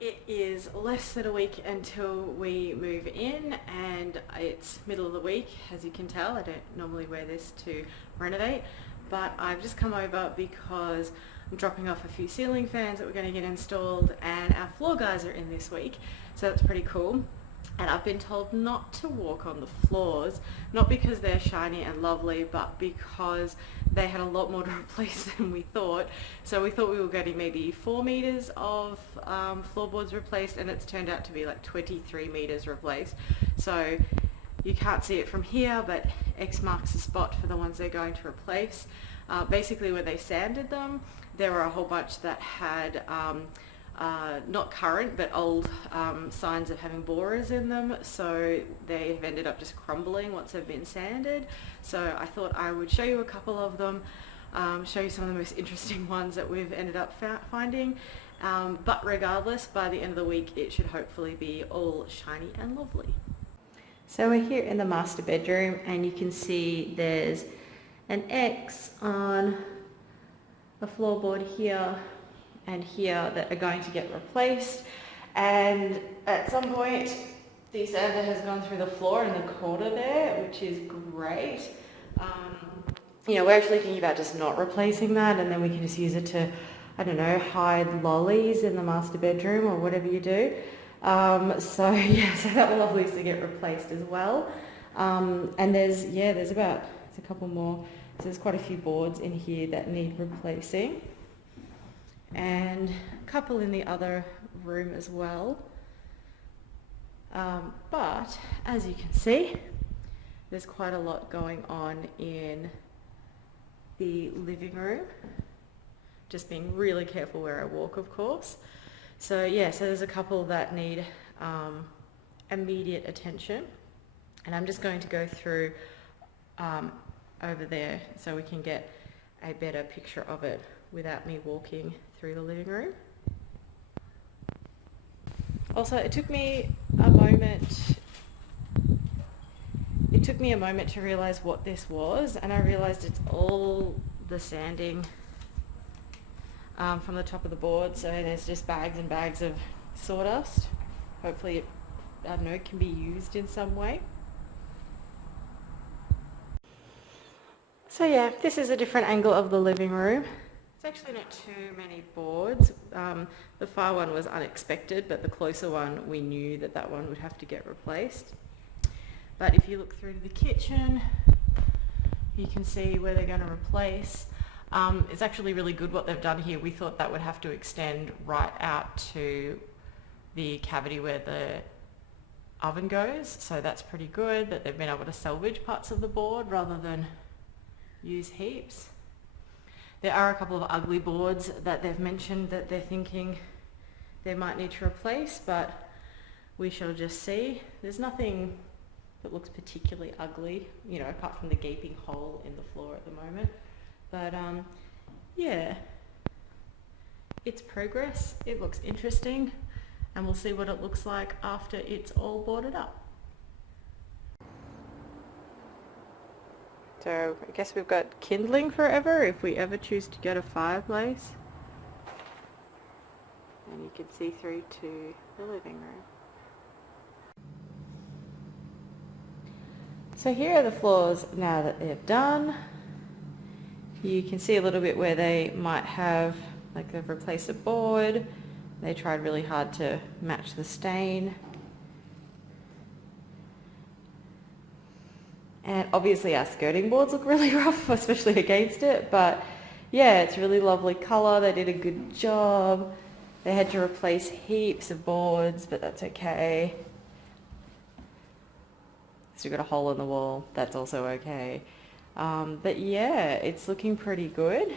It is less than a week until we move in, and it's middle of the week. As you can tell, I don't normally wear this to renovate, but I've just come over because I'm dropping off a few ceiling fans that we're going to get installed, and our floor guys are in this week, so that's pretty cool. And I've been told not to walk on the floors, not because they're shiny and lovely, but because they had a lot more to replace than we thought. So we thought we were getting maybe 4 meters of floorboards replaced, and it's turned out to be like 23 meters replaced. So you can't see it from here, but X marks the spot for the ones they're going to replace. Basically, when they sanded them, there were a whole bunch that had not current but old signs of having borers in them, so they've ended up just crumbling once they've been sanded. So I thought I would show you a couple of them, show you some of the most interesting ones that we've ended up finding, but regardless, by the end of the week it should hopefully be all shiny and lovely. So we're here in the master bedroom, and you can see there's an X on the floorboard here and here that are going to get replaced, and at some point the sander has gone through the floor in the corner there, which is great. We're actually thinking about just not replacing that, and then we can just use it to, I don't know, hide lollies in the master bedroom or whatever you do. So that will obviously get replaced as well. And there's a couple more. So there's quite a few boards in here that need replacing, and a couple in the other room as well. But as you can see, there's quite a lot going on in the living room. Just being really careful where I walk, of course. So there's a couple that need immediate attention, and I'm just going to go through over there so we can get a better picture of it without me walking through the living room. Also, it took me a moment to realize what this was, and I realized it's all the sanding from the top of the board. So there's just bags and bags of sawdust. Hopefully it can be used in some way. So this is a different angle of the living room. It's actually not too many boards. The far one was unexpected, but the closer one, we knew that one would have to get replaced. But if you look through to the kitchen, you can see where they're going to replace. It's actually really good what they've done here. We thought that would have to extend right out to the cavity where the oven goes. So that's pretty good that they've been able to salvage parts of the board rather than use heaps. There are a couple of ugly boards that they've mentioned that they're thinking they might need to replace, but we shall just see. There's nothing that looks particularly ugly, apart from the gaping hole in the floor at the moment. But it's progress. It looks interesting, and we'll see what it looks like after it's all boarded up. So I guess we've got kindling forever if we ever choose to get a fireplace. And you can see through to the living room. So here are the floors now that they've done. You can see a little bit where they might have, like they've replaced a board. They tried really hard to match the stain. And obviously our skirting boards look really rough, especially against it, but it's a really lovely colour. They did a good job. They had to replace heaps of boards, but that's okay. So we've got a hole in the wall, that's also okay. But it's looking pretty good.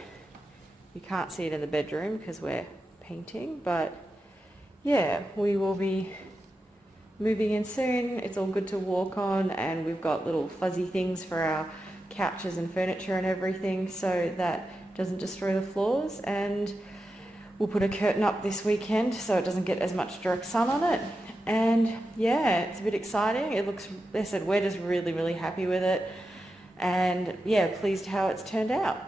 You can't see it in the bedroom because we're painting, but we will be moving in soon. It's all good to walk on, and we've got little fuzzy things for our couches and furniture and everything so that doesn't destroy the floors. And we'll put a curtain up this weekend so it doesn't get as much direct sun on it. And it's a bit exciting. It looks, they said, we're just really, really happy with it, and pleased how it's turned out.